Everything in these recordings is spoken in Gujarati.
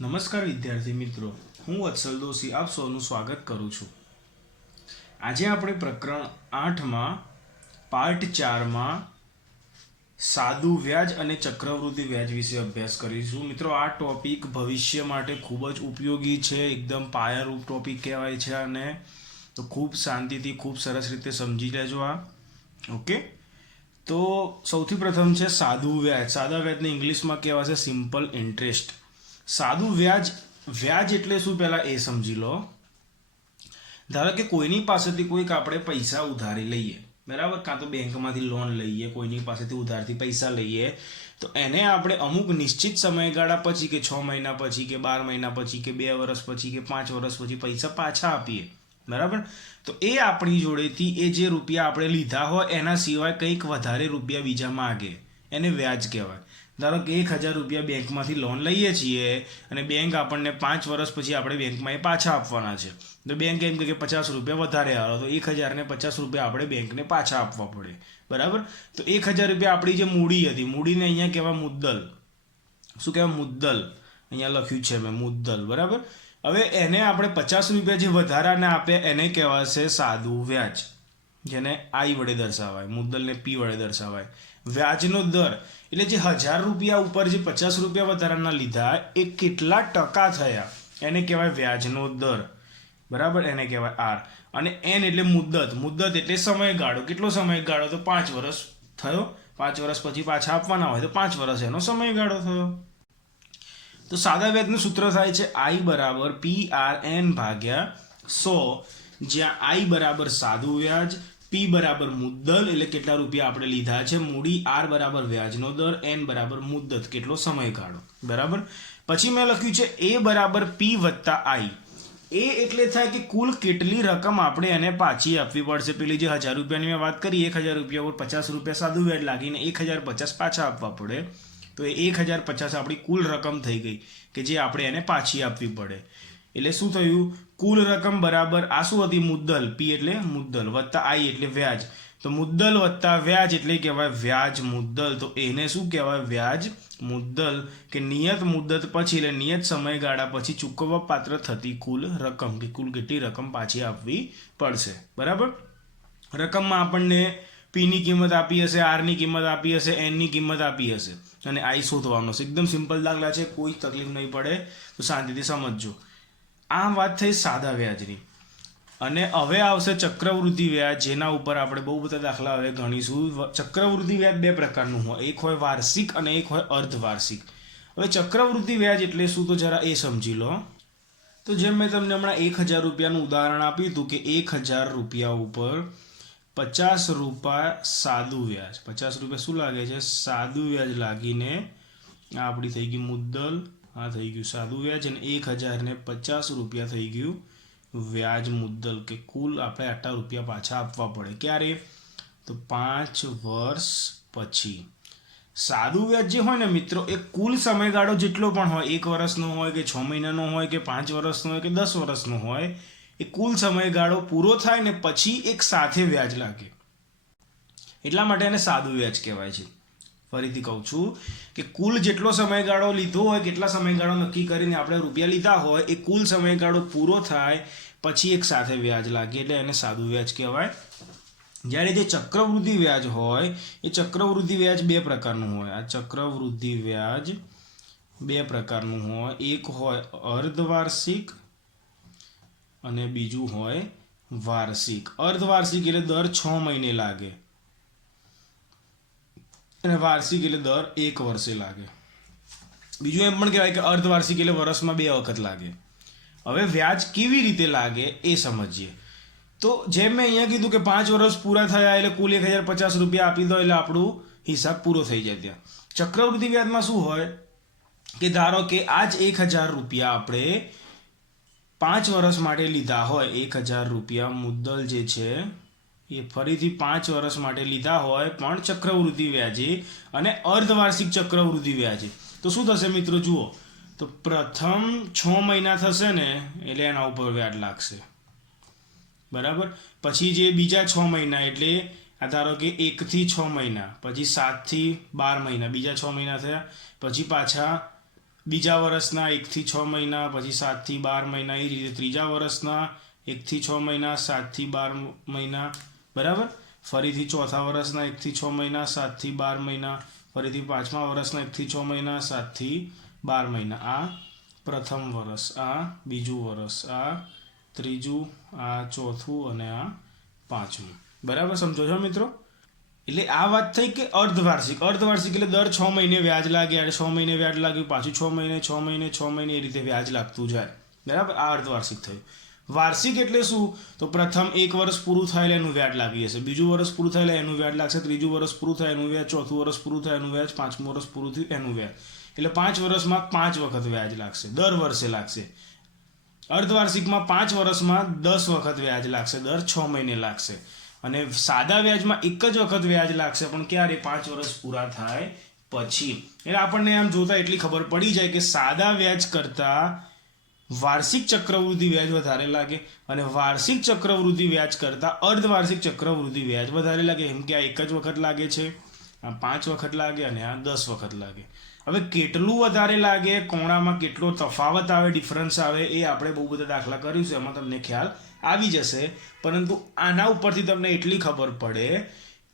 નમસ્કાર વિદ્યાર્થી મિત્રો, હું વત્સલ દોશી આપ સૌનું સ્વાગત કરું છું. આજે આપણે પ્રકરણ 8માં પાર્ટ 4માં સાદું વ્યાજ અને ચક્રવૃદ્ધિ વ્યાજ વિશે અભ્યાસ કરીશું. મિત્રો, આ ટોપિક ભવિષ્ય માટે ખૂબ જ ઉપયોગી છે, એકદમ પાયારૂપ ટોપિક કહેવાય છે અને તો ખૂબ શાંતિથી ખૂબ સરસ રીતે સમજી લેજો આ. ઓકે, તો સૌથી પ્રથમ છે સાદું વ્યાજ. સાદા વ્યાજને ઇંગ્લિશમાં કહેવાશે સિમ્પલ ઇન્ટરેસ્ટ. સાદું વ્યાજ એટલે શું પહેલાં એ સમજી લો. ધારો કે કોઈની પાસેથી કોઈક આપણે પૈસા ઉધારી લઈએ, બરાબર, કાં તો બેંકમાંથી લોન લઈએ, કોઈની પાસેથી ઉધારથી પૈસા લઈએ, તો એને આપણે અમુક નિશ્ચિત સમયગાળા પછી કે 6 મહિના પછી કે 12 મહિના પછી કે 2 વર્ષ પછી કે 5 વર્ષ પછી પૈસા પાછા આપીએ, બરાબર. તો એ આપણી જોડેથી એ જે રૂપિયા આપણે લીધા હોય એના સિવાય કંઈક વધારે રૂપિયા બીજા માગે, એને વ્યાજ કહેવાય. ધારો કે 1000 રૂપિયા બેંકમાંથી લોન લઈએ છીએ અને બેંક આપણને 5 વર્ષ પછી આપણે બેંકમાં એ પાછા આપવાના છે. તો બેંક એમ કહે કે 50 રૂપિયા વધારે આવો, તો 1000 ને 50 રૂપિયા આપણે બેંકને પાછા આપવા પડે, બરાબર. તો 1000 રૂપિયા આપણી જે મૂડી હતી, મૂડીને અહીંયા કહેવાય મુદ્દલ. શું કહેવાય? મુદ્દલ. અહીંયા લખ્યું છે મેં મુદ્દલ, બરાબર. હવે એને આપણે 50 રૂપિયા જે વધારાને આપ્યા એને કહેવાશે સાદું વ્યાજ, જેને આઈ વડે દર્શાવાય, મુદ્દલને પી વડે દર્શાવાય. વ્યાજનો દર એટલે જે 1000 રૂપિયા ઉપર જે 50 રૂપિયા વધારાના લીધા એ કેટલા ટકા થયા એને કહેવાય વ્યાજનો દર, બરાબર. એને કહેવાય આર. અને એન એટલે મુદ્દત. મુદ્દત એટલે સમયગાળો. કેટલો સમયગાળો? તો 5 વર્ષ થયો. 5 વર્ષ પછી પાછા આપવાના હોય તો 5 વર્ષ એનો સમયગાળો થયો. તો સાદા વ્યાજનું સૂત્ર થાય છે આઈ બરાબર PRN ભાગ્યા 100, જ્યાં આઈ બરાબર સાદું વ્યાજ, પી બરાબર મુદ્દલ એટલે કેટલા રૂપિયા આપણે લીધા છે મૂડી, આર બરાબર વ્યાજનો દર, એન બરાબર મુદ્દત કેટલો સમયગાળો, બરાબર. પછી મેં લખ્યું છે એ બરાબર પી વત્તા આઈ. એ એટલે થાય કે કુલ કેટલી રકમ આપણે એને પાછી આપવી પડશે. પેલી જે 1000 રૂપિયાની મેં વાત કરી, 1000 રૂપિયા ઉપર 50 રૂપિયા સાદું વ્યાજ લાગીને 1050 પાછા આપવા પડે, તો એ 1050 આપણી કુલ રકમ થઈ ગઈ કે જે આપણે એને પાછી આપવી પડે. એટલે શું થયું? કુલ રકમ બરાબર આ શું હતી? મુદ્દલ. પી એટલે મુદ્દલ વત્તા આઈ એટલે વ્યાજ. તો મુદ્દલ વત્તા વ્યાજ એટલે કહેવાય વ્યાજ મુદ્દલ. તો એને શું કહેવાય? વ્યાજ મુદ્દલ, કે નિયત મુદ્દત પછી એટલે નિયત સમયગાળા પછી ચૂકવવા પાત્ર થતી કુલ રકમ, કે કુલ કેટલી રકમ પાછી આપવી પડશે, બરાબર. રકમમાં આપણને પીની કિંમત આપી હશે, આરની કિંમત આપી હશે, એનની કિંમત આપી હશે અને આઈ શોધવાનો છે. એકદમ સિમ્પલ દાખલા છે, કોઈ તકલીફ નહીં પડે, તો શાંતિથી સમજજો. આ વાત થઈ સાદા વ્યાજની. અને હવે આવશે ચક્રવૃદ્ધિ વ્યાજ, જેના ઉપર આપણે બહુ બધા દાખલા હવે ગણીશું. ચક્રવૃદ્ધિ વ્યાજ 2 પ્રકારનું હોય, એક હોય વાર્ષિક અને એક હોય અર્ધવાર્ષિક. હવે ચક્રવૃદ્ધિ વ્યાજ એટલે શું તો જરા એ સમજી લો. તો જેમ મેં તમને હમણાં 1000 રૂપિયાનું ઉદાહરણ આપ્યું હતું કે 1000 રૂપિયા ઉપર 50 રૂપિયા સાદું વ્યાજ, 50 રૂપિયા શું લાગે છે? સાદું વ્યાજ લાગીને આ આપણી થઈ ગઈ મુદ્દલ, આ થઈ ગયું સાદું વ્યાજ, અને 1050 રૂપિયા થઈ ગયું વ્યાજ મુદ્દલ, કે કુલ આપણે આટલા રૂપિયા પાછા આપવા પડે. ક્યારે? તો 5 વર્ષ પછી. સાદું વ્યાજ જે હોય ને મિત્રો, એ કુલ સમયગાળો જેટલો પણ હોય, 1 વર્ષનો હોય કે 6 મહિનાનો હોય કે 5 વર્ષનો હોય કે 10 વર્ષનો હોય, એ કુલ સમયગાળો પૂરો થાય ને પછી એક સાથે વ્યાજ લાગે, એટલા માટે એને સાદું વ્યાજ કહેવાય છે. ફરીથી કહું છું કે કુલ જેટલો સમયગાળો લીધો હોય, કેટલા સમયગાળો નક્કી કરીને આપણે રૂપિયા લીધા હોય, એ કુલ સમયગાળો પૂરો થાય પછી એક સાથે વ્યાજ લાગે એટલે એને સાદું વ્યાજ કહેવાય. જ્યારે જે ચક્રવૃદ્ધિ વ્યાજ હોય, એ ચક્રવૃદ્ધિ વ્યાજ 2 પ્રકારનું હોય. આ ચક્રવૃદ્ધિ વ્યાજ 2 પ્રકારનું હોય. એક હોય અર્ધવાર્ષિક અને બીજું હોય વાર્ષિક. અર્ધવાર્ષિક એટલે દર 6 મહિને લાગે અને વાર્ષિક એટલે દર 1 વર્ષે લાગે. બીજું એમ પણ કહેવાય કે અર્ધવાર્ષિક એટલે વર્ષમાં 2 વખત લાગે. હવે વ્યાજ કેવી રીતે લાગે એ સમજીએ. તો જેમ મેં અહીંયા કીધું કે 5 વર્ષ પૂરા થયા એટલે કુલ 1050 રૂપિયા આપી દો એટલે આપણું હિસાબ પૂરો થઈ જાય. ત્યાં ચક્રવૃદ્ધિ વ્યાજમાં શું હોય કે ધારો કે આ જ 1000 રૂપિયા આપણે 5 વર્ષ માટે લીધા હોય, 1000 રૂપિયા મુદ્દલ જે છે એ ફરીથી 5 વર્ષ માટે લીધા હોય પણ ચક્રવૃદ્ધિ વ્યાજે અને અર્ધવાર્ષિક ચક્રવૃદ્ધિ વ્યાજે. તો શું થશે મિત્રો? જુઓ, તો પ્રથમ 6 મહિના થશે ને એટલે એના ઉપર વ્યાજ લાગશે, બરાબર. પછી જે બીજા 6 મહિના એટલે આ ધારો કે 1 થી 6 મહિના, પછી 7 થી 12 મહિના, બીજા 6 મહિના થયા, પછી પાછા બીજા વર્ષના 1 થી 6 મહિના, પછી 7 થી 12 મહિના, એ રીતે ત્રીજા વર્ષના 1 થી 6 મહિના, 7 થી 12 મહિના, બરાબર. ફરીથી ચોથા વર્ષના 1 થી 6 મહિના, 7 થી 12 મહિના, ફરીથી પાંચમા વર્ષના 1 થી 6 મહિના, 7 થી 12 મહિના. આ પ્રથમ વર્ષ, આ બીજું વર્ષ, આ ત્રીજું, આ ચોથું અને આ પાંચમું. બરાબર, સમજો છો મિત્રો? એટલે આ વાત થઈ કે અર્ધવાર્ષિક. અર્ધવાર્ષિક એટલે દર 6 મહિને વ્યાજ લાગે, એટલે 6 મહિને વ્યાજ લાગ્યું, પાછું 6 મહિને 6 મહિને 6 મહિને એ રીતે વ્યાજ લાગતું જાય. બરાબર, આ અર્ધવાર્ષિક થયું. વાર્ષિક એટલે શું? તો પ્રથમ એક વર્ષ પૂરું થાય એટલે એનું વ્યાજ લાગી જશે, બીજું વર્ષ પૂરું થાય એટલે એનું વ્યાજ લાગશે, ત્રીજું વર્ષ પૂરું થાય એનું વ્યાજ, ચોથું વર્ષ પૂરું થાય એનું વ્યાજ, પાંચમું વર્ષ પૂરું થયું એનું વ્યાજ. એટલે 5 વર્ષમાં 5 વખત વ્યાજ લાગશે, દર વર્ષે લાગશે. અર્ધવાર્ષિકમાં 5 વર્ષમાં 10 વખત વ્યાજ લાગશે, દર 6 મહિને લાગશે. અને સાદા વ્યાજમાં એક જ વખત વ્યાજ લાગશે, પણ ક્યારે? 5 વર્ષ પૂરા થાય પછી. એટલે આપણને આમ જોતા એટલી ખબર પડી જાય કે સાદા વ્યાજ કરતાં વાર્ષિક ચક્રવૃદ્ધિ વ્યાજ વધારે લાગે, અને વાર્ષિક ચક્રવૃદ્ધિ વ્યાજ કરતાં અર્ધવાર્ષિક ચક્રવૃદ્ધિ વ્યાજ વધારે લાગે. એમ કે આ એક જ વખત લાગે છે, આ 5 વખત લાગે અને આ 10 વખત લાગે. હવે કેટલું વધારે લાગે, કોણામાં કેટલો તફાવત આવે, ડિફરન્સ આવે, એ આપણે બહુ બધા દાખલા કરીશું, એમાં તમને ખ્યાલ આવી જશે. પરંતુ આના ઉપરથી તમને એટલી ખબર પડે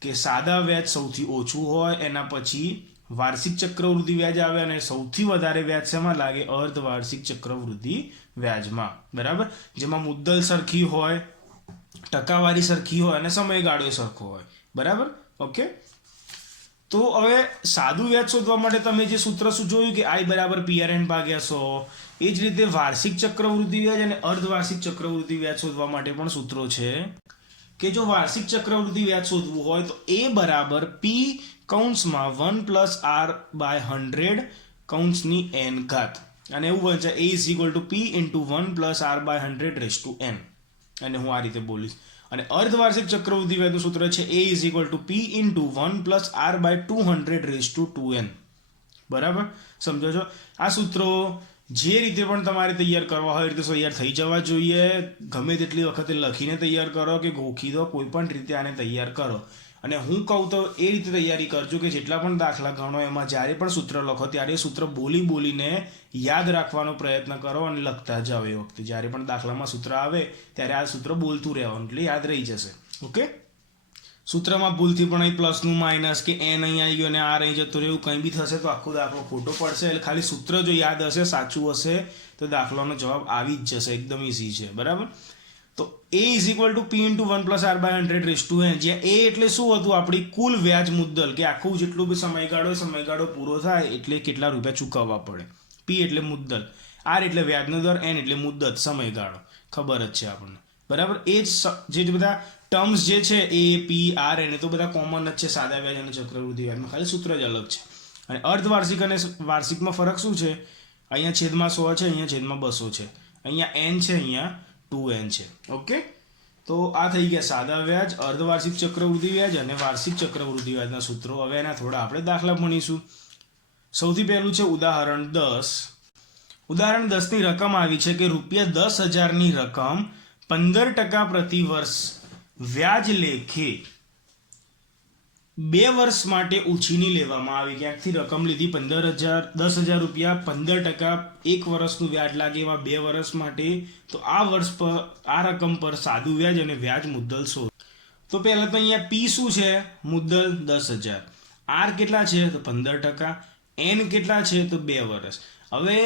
કે સાદા વ્યાજ સૌથી ઓછું હોય, એના પછી વાર્ષિક ચક્રવૃદ્ધિ વ્યાજ આવે, અને સૌથી વધારે વ્યાજ શેમાં લાગે? અર્ધવાર્ષિક ચક્રવૃદ્ધિ વ્યાજમાં. બરાબર, જેમાં મુદ્દલ સરખી હોય, ટકાવારી સરખી હોય અને સમયગાળો સરખો હોય. બરાબર, ઓકે. તો હવે સાદું વ્યાજ શોધવા માટે તમે જે સૂત્ર જોયું કે I બરાબર PRN ભાગ્યા 100, એ જ રીતે વાર્ષિક ચક્રવૃદ્ધિ વ્યાજ અને અર્ધવાર્ષિક ચક્રવૃદ્ધિ વ્યાજ શોધવા માટે પણ સૂત્રો છે કે જો વાર્ષિક ચક્રવૃદ્ધિ વ્યાજ શોધવું હોય તો A બરાબર P કૌંસમાં 1 + R બાય 100 કૌંસની n ઘાત, અને એવું બનશે A is equal to P into 1 + R by 100 raise to n. અને હું આ રીતે બોલીશ. અને અર્ધવાર્ષિક ચક્રવૃદ્ધિ વ્યાજનું સૂત્ર છે A is equal to P into 1 + R by 200 raise to 2n. બરાબર, સમજો છો? આ સૂત્રો જે રીતે પણ તમારે તૈયાર કરવા હોય એ રીતે તૈયાર થઈ જવા જોઈએ. ગમે તેટલી વખતે લખીને તૈયાર કરો કે ગોખી દો, કોઈ પણ રીતે આને તૈયાર કરો. અને હું કહું તો એ રીતે તૈયારી કરજો કે જેટલા પણ દાખલા ગણો એમાં જ્યારે પણ સૂત્ર લખો ત્યારે એ સૂત્ર બોલીને યાદ રાખવાનો પ્રયત્ન કરો અને લખતા જાઓ. એ વખતે જ્યારે પણ દાખલામાં સૂત્ર આવે ત્યારે આ સૂત્ર બોલતું રહેવાનું, એટલે યાદ રહી જશે. ઓકે. સૂત્રમાં ભૂલથી પણ અહીં પ્લસનું માઇનસ કે n અહીં આવી ગયું અને r અહીં જતું રહ્યું, કંઈ બી થશે તો આખો દાખલો ખોટો પડશે. એટલે ખાલી સૂત્ર જો યાદ હશે, સાચું હશે, તો દાખલાનો જવાબ આવી જ જશે. એકદમ ઇઝી છે. બરાબર. તો A is equal to P into 1 + R by 100 raise to n, જ્યાં A એટલે શું હતું? આપણી કુલ વ્યાજ મુદ્દલ, કે આખું જેટલું બી સમયગાળો પૂરો થાય એટલે કેટલા રૂપિયા ચૂકવવા પડે. P એટલે મુદ્દલ, R એટલે વ્યાજનો દર, n એટલે મુદ્દત, સમયગાળો. ખબર જ છે આપણને. બરાબર. એ જ જે બધા ટર્મ્સ જે છે A, P, R, n, એ તો બધા કોમન જ છે સાદા વ્યાજ અને ચક્રવૃદ્ધિ વ્યાજમાં, ખાલી સૂત્ર જ અલગ છે. અને અર્ધવાર્ષિક અને વાર્ષિકમાં ફરક શું છે? અહીંયા છેદમાં 100 છે, અહીંયા છેદમાં 200 છે, અહીંયા n છે, અહીંયા 2n છે. ઓકે. તો આ થઈ ગયા સાદા વ્યાજ, અર્ધવાર્ષિક ચક્રવૃદ્ધિ વ્યાજ અને વાર્ષિક ચક્રવૃદ્ધિ વ્યાજના સૂત્રો. હવે એના થોડા આપણે દાખલા ભણીશું. સૌથી પહેલું છે ઉદાહરણ 10. ઉદાહરણ 10 ની રકમ આવી છે કે ₹10,000ની રકમ 15% પ્રતિ વર્ષ વ્યાજ લેખે 2 વર્ષ માટે ઉછીની લેવામાં આવી. ક્યાંકથી રકમ લીધી 10,000 રૂપિયા, 15% એક વર્ષનું વ્યાજ લાગે એવા 2 વર્ષ માટે. તો આ વર્ષ પર આ રકમ પર સાદું વ્યાજ અને વ્યાજ મુદ્દલ શોધો. તો પહેલાં તો અહીંયા P શું છે? મુદ્દલ 10,000. R કેટલા છે? તો 15%. n કેટલા છે? તો 2 વર્ષ. હવે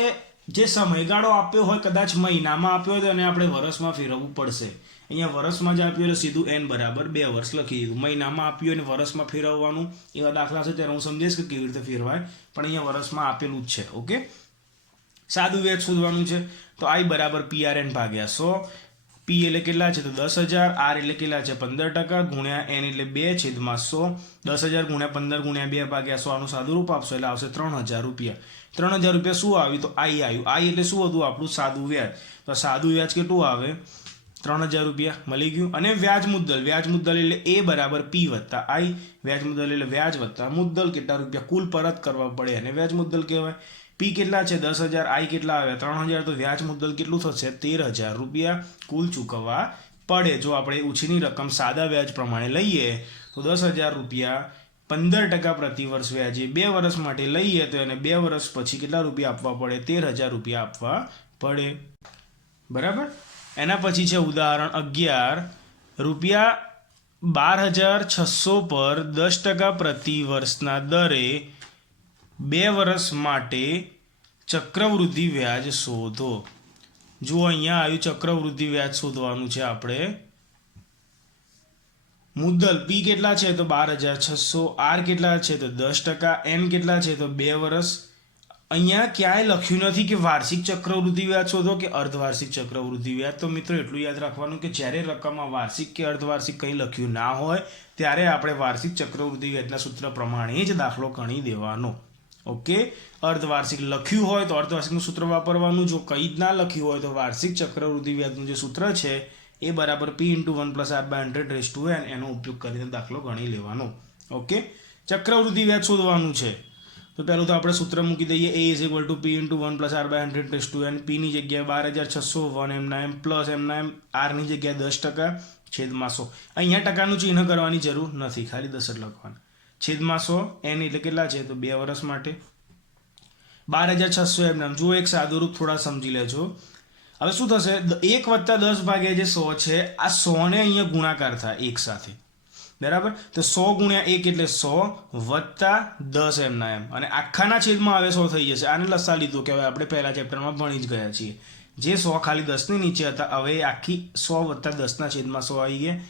જે સમયગાળો આપ્યો હોય, કદાચ મહિનામાં આપ્યો હોય તો એને આપણે વર્ષમાં ફેરવવું પડશે. અહીંયા વર્ષમાં જ આપ્યું એટલે સીધું n બરાબર 2 વર્ષ લખી દીધું. મહિનામાં આપ્યું અને વર્ષમાં ફેરવવાનું એવા દાખલા છે ત્યારે હું સમજીશ કે કેવી રીતે ફેરવાય, પણ અહીંયા વર્ષમાં આપેલું જ છે. ઓકે. સાદું વ્યાજ શોધવાનું છે. તો I બરાબર PRN ભાગ્યા 100. P એટલે કેટલા છે? તો 10,000. R એટલે કેટલા છે? 15%, ગુણ્યા n એટલે 2/100. 10,000 ગુણ્યા 15 ગુણ્યા 2 ભાગ્યા 100, આનું સાદું રૂપ આપશો એટલે આવશે 3,000 રૂપિયા. 3,000 રૂપિયા શું આવ્યું? તો I આવ્યું. I એટલે શું હતું? આપણું સાદું વ્યાજ. તો સાદું વ્યાજ કેટલું આવે? 3,000 રૂપિયા મળી ગયું. અને વ્યાજ મુદ્દલ એટલે A બરાબર P વત્તા I. વ્યાજ મુદ્દલ એટલે વ્યાજ વત્તા મુદ્દલ, કેટલા રૂપિયા કુલ પરત કરવા પડે અને વ્યાજ મુદ્દલ કહેવાય. P કેટલા છે? 10,000. I કેટલા આવ્યા? 3,000. તો વ્યાજ મુદ્દલ કેટલું થશે? 13,000 રૂપિયા કુલ ચૂકવવા પડે. જો આપણે ઉછીની રકમ સાદા વ્યાજ પ્રમાણે લઈએ તો 10,000 રૂપિયા 15% પ્રતિ વર્ષ વ્યાજે 2 વર્ષ માટે લઈએ તો એને 2 વર્ષ પછી કેટલા રૂપિયા આપવા પડે? 13,000 રૂપિયા આપવા પડે. બરાબર. એના પછી છે ઉદાહરણ 11. રૂપિયા 12,600 પર 10% પ્રતિ વર્ષના દરે 2 વર્ષ માટે ચક્રવૃદ્ધિ વ્યાજ શોધો. જુઓ અહીંયા આવ્યું, ચક્રવૃદ્ધિ વ્યાજ શોધવાનું છે આપણે. મુદ્દલ પી કેટલા છે તો 12,600, આર કેટલા છે તો 10%, એન કેટલા છે તો 2 વર્ષ. અહીંયા ક્યાંય લખ્યું નથી કે વાર્ષિક ચક્રવૃદ્ધિ વ્યાજ શોધો કે અર્ધવાર્ષિક ચક્રવૃદ્ધિ વ્યાજ. તો મિત્રો એટલું યાદ રાખવાનું કે જ્યારે રકમમાં વાર્ષિક કે અર્ધવાર્ષિક કંઈ લખ્યું ના હોય ત્યારે આપણે વાર્ષિક ચક્રવૃદ્ધિ વ્યાજના સૂત્ર પ્રમાણે જ દાખલો ગણી દેવાનો. ઓકે. અર્ધવાર્ષિક લખ્યું હોય તો અર્ધવાર્ષિકનું સૂત્ર વાપરવાનું. જો કંઈ જ ના લખ્યું હોય તો વાર્ષિક ચક્રવૃદ્ધિ વ્યાજનું જે સૂત્ર છે એ બરાબર P × 1 + R/100 એનો ઉપયોગ કરીને દાખલો ગણી લેવાનો. ઓકે. ચક્રવૃદ્ધિ વ્યાજ શોધવાનું છે તો પહેલું તો આપણે સૂત્ર મૂકી દઈએ. A = P × 1 + R/100 P ની જગ્યાએ 12,600 એમના એમ પ્લસ એમના એમ R ની જગ્યાએ 10% છેદમાં 100. અહીંયા ટકાનું ચિહ્ન કરવાની જરૂર નથી, ખાલી 10 જ લખવાનું. છેદમાં 100 n એટલે કેટલા છે તો 2 વર્ષ માટે 12,600 એમના. જુઓ એક સાદું રૂપ થોડા સમજી લેજો. હવે શું થશે? 1 + 10 ભાગ્યા જે 100 છે આ 100 ને અહીંયા ગુણાકાર થાય એક સાથે. બરાબર. તો 100 × 1 એટલે 100 + 10 એમના એમ. અને આખાના છેદમાં હવે 100 થઈ જશે. આને લસા લીધું કે હવે આપણે પહેલા ચેપ્ટરમાં ભણી જ ગયા છીએ. જે 100 ખાલી 10 ની નીચે હતા હવે આખી 100 + 10 ના છેદમાં 100 આવી ગયા.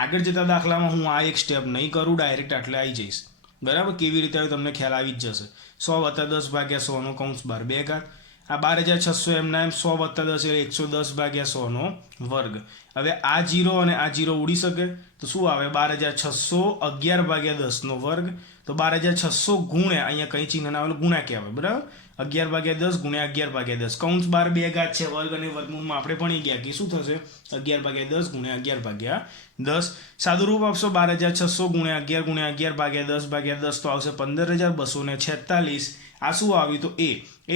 આગળ જતા દાખલામાં હું આ એક સ્ટેપ નહીં કરું, ડાયરેક્ટ આટલે આવી જઈશ. બરાબર. કેવી રીતે આવે તમને ખ્યાલ આવી જ જશે. 100 + 10 ભાગ્યા 100 નો કૌંસ બાર 2 ઘાત. આ 12,600 એમના એમ 100 + 10 એટલે 110 ભાગ્યા 100 નો વર્ગ. હવે આ 0 અને આ 0 ઉડી શકે તો શું આવે? 12,600 11 ભાગ્યા 10 નો વર્ગ. તો 12,600 ગુણ્યા અહીંયા કંઈ ચિહ્ન ના આવે ગુણ્યા કહેવાય. બરાબર. 11 ભાગ્યા 10 ગુણ્યા 11 ભાગ્યા 10 કૌંસ બાર 2 ઘાત છે. વર્ગ અને વર્ગમૂળમાં આપણે ભણી ગયા કે શું થશે? 11 ભાગ્યા 10 ગુણ્યા 11 ભાગ્યા 10. સાદું રૂપ આપશો 12,600 ગુણ્યા 11 ગુણ્યા 11 ભાગ્યા 10 ભાગ્યા 10 તો આવશે 15,246. આ શું આવ્યું તો એ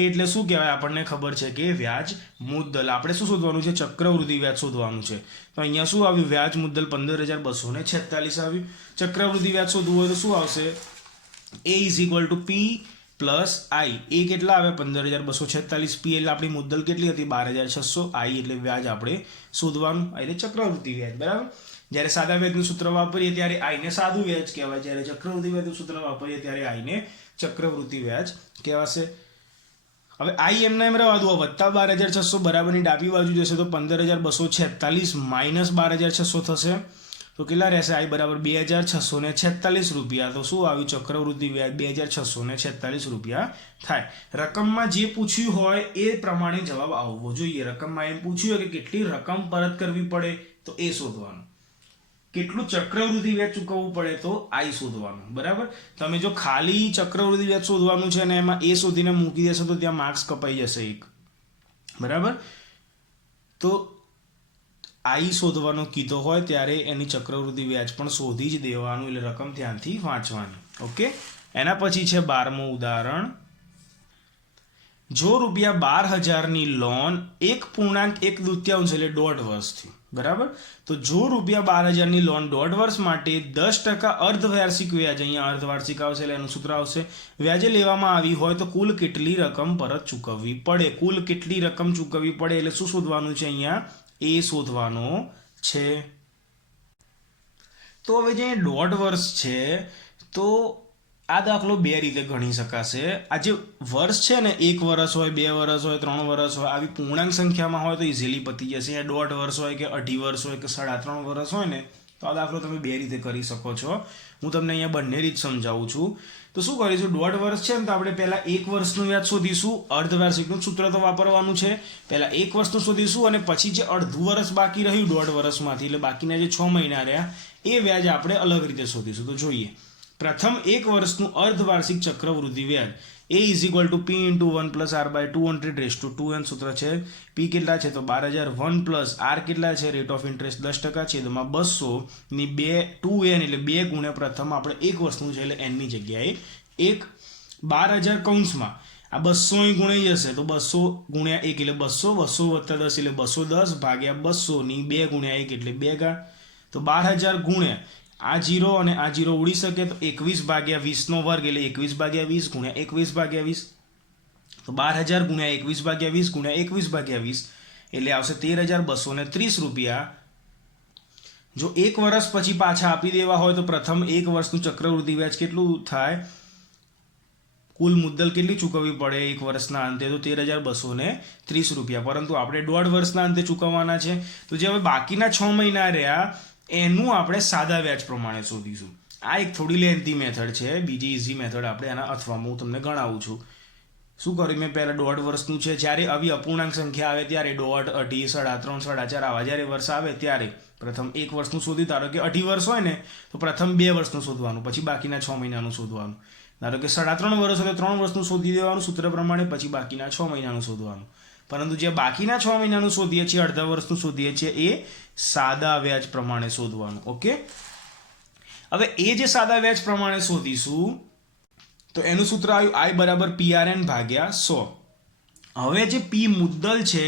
એટલે શું કહેવાય? આપણને ખબર છે કે વ્યાજ મુદ્દલ. આપણે શું શોધવાનું છે? ચક્રવૃદ્ધિ વ્યાજ શોધવાનું છે. તો અહીંયા શું આવ્યું? વ્યાજ મુદ્દલ 15,246 આવ્યું. ચક્રવૃદ્ધિ વ્યાજ શોધવું હોય તો શું આવશે? A = P + I. એ કેટલા આવે? 15,246. P એટલે આપણી મુદ્દલ કેટલી હતી? 12,600. I એટલે વ્યાજ આપણે શોધવાનું, એટલે ચક્રવૃદ્ધિ વ્યાજ. બરાબર. જ્યારે સાદા વ્યાજનું સૂત્ર વાપરીએ ત્યારે I ને સાદું વ્યાજ કહેવાય. જ્યારે ચક્રવૃદ્ધિ વ્યાજનું સૂત્ર વાપરીએ ત્યારે I ને ચક્રવૃદ્ધિ વ્યાજ કહેવાશે. હવે I એમને એમ રહેવા દો. વત્તા 12,600 બરાબરની ડાબી બાજુ જશે તો 15,246 માઇનસ 12,600 થશે. તો કેટલા રહેશે? I બરાબર 2,646 રૂપિયા. તો શું આવ્યું? ચક્રવૃદ્ધિ વ્યાજ 2,646 રૂપિયા થાય. રકમમાં જે પૂછ્યું હોય એ પ્રમાણે જવાબ આવવો જોઈએ. રકમમાં એમ પૂછ્યું હોય કે કેટલી રકમ પરત કરવી પડે તો એ શોધવાનું. કેટલું ચક્રવૃદ્ધિ વ્યાજ ચૂકવવું પડે તો I શોધવાનું. બરાબર. તમે જો ખાલી ચક્રવૃદ્ધિ વ્યાજ શોધવાનું છે અને એમાં એ શોધીને મૂકી દેશો તો ત્યાં માર્ક્સ કપાઈ જશે એક. બરાબર. તો I શોધવાનો કીધો હોય ત્યારે એની ચક્રવૃદ્ધિ વ્યાજ પણ શોધી જ દેવાનું, એટલે રકમ ધ્યાનથી વાંચવાની. ઓકે. એના પછી છે 12મું ઉદાહરણ. જો રૂપિયા 12,000ની લોન 1.1 એટલે 1.5 વર્ષથી. બરાબર. તો જો રૂપિયા 12,000ની લોન 1.5 વર્ષ માટે 10% અર્ધવાર્ષિક વ્યાજ, અહીંયા અર્ધવાર્ષિક આવશે એટલે એનું સૂત્ર આવશે, વ્યાજે લેવામાં આવી હોય તો કુલ કેટલી રકમ પરત ચૂકવવી પડે? કુલ કેટલી રકમ ચૂકવવી પડે એટલે શું શોધવાનું છે? અહીંયા એ શોધવાનો છે. તો હવે જે 1.5 વર્ષ છે તો આ દાખલો બે રીતે ગણી શકાશે. આ જે વર્ષ છે ને 1 વર્ષ હોય, 2 વર્ષ હોય, 3 વર્ષ હોય, આવી પૂર્ણાંક સંખ્યામાં હોય તો ઇઝીલી પતી જશે. 1.5 વર્ષ હોય કે 2.5 વર્ષ હોય કે 3.5 વર્ષ હોય ને તો આ દાખલો તમે બે રીતે કરી શકો છો. હું તમને અહીંયા બંને રીત સમજાવું છું. તો શું કરીશું? 1.5 વર્ષ છે ને તો આપણે પહેલા 1 વર્ષનું વ્યાજ શોધીશું. અર્ધવાર્ષિકનું સૂત્ર તો વાપરવાનું છે. પહેલા 1 વર્ષનું શોધીશું અને પછી જે અડધું વર્ષ બાકી રહ્યું 1.5 વર્ષમાંથી, એટલે બાકીના જે 6 મહિના રહ્યા એ વ્યાજ આપણે અલગ રીતે શોધીશું. તો જોઈએ. પ્રથમ 1 વર્ષનું અર્ધવાર્ષિક ચક્રવૃદ્ધિ વ્યાજ A = P × 1 + R/200 સૂત્ર છે. P કેટલા છે તો 12,001 પ્લસ R કેટલા છે? રેટ ઓફ ઇન્ટરેસ્ટ 10% છેદમાં 200 ની 2n એટલે 2 ગુણ્યા પ્રથમ આપણે 1 વર્ષનું છે એટલે n ની જગ્યાએ 1. 12,000 કૌંસમાં આ 200 અહીં ગુણાઈ જશે તો 200 ગુણ્યા 1 એટલે 200, 200 + 10 એટલે 210 ભાગ્યા 200 ની 2 ગુણ્યા 1 એટલે 2 ઘાત. તો 12,000 ગુણ્યા આ 0 અને આ 0 ઉડી શકે તો 21/20 વર્ગ એટલે 21/20 ગુણ્યા 21/20 તો 12,000 ગુણ્યા 21/20 ગુણ્યા 21/20 એટલે આવશે 13,230 રૂપિયા. જો 1 વર્ષ પછી પાછા આપી દેવા હોય તો પ્રથમ 1 વર્ષનું ચક્રવૃદ્ધિ વ્યાજ કેટલું થાય, કુલ મુદ્દલ કેટલી ચૂકવવી પડે 1 વર્ષના અંતે, તો 13,230 રૂપિયા. પરંતુ આપણે 1.5 વર્ષના અંતે ચૂકવવાના છે. તો જે હવે બાકીના 6 મહિના રહ્યા એનું આપણે સાદા વ્યાજ પ્રમાણે શોધીશું. આ એક થોડી લેન્થી મેથડ છે. બીજી ઇઝી મેથડ આપણે એના અથવામાં હું તમને ગણાવું છું. શું કર્યું મેં, પહેલાં 1.5 વર્ષનું છે. જ્યારે આવી અપૂર્ણાંક સંખ્યા આવે ત્યારે 1.5, 2.5, 3.5, 4.5 આવા જ્યારે વર્ષ આવે ત્યારે પ્રથમ 1 વર્ષનું શોધી. ધારો કે 2.5 વર્ષ હોય ને તો પ્રથમ 2 વર્ષનું શોધવાનું, પછી બાકીના 6 મહિનાનું શોધવાનું. ધારો કે 3.5 વર્ષ હોય તો 3 વર્ષનું શોધી દેવાનું સૂત્ર પ્રમાણે, પછી બાકીના 6 મહિનાનું શોધવાનું. પરંતુ જે બાકીના 6 મહિનાનું શોધીએ છીએ, અડધા વર્ષનું શોધીએ છીએ, એ સાદા વ્યાજ પ્રમાણે શોધવાનું. ઓકે, હવે એ જે સાદા વ્યાજ પ્રમાણે શોધીશું તો એનું સૂત્ર આવ્યું I બરાબર PRN ભાગ્યા 100. હવે જે P મુદ્દલ છે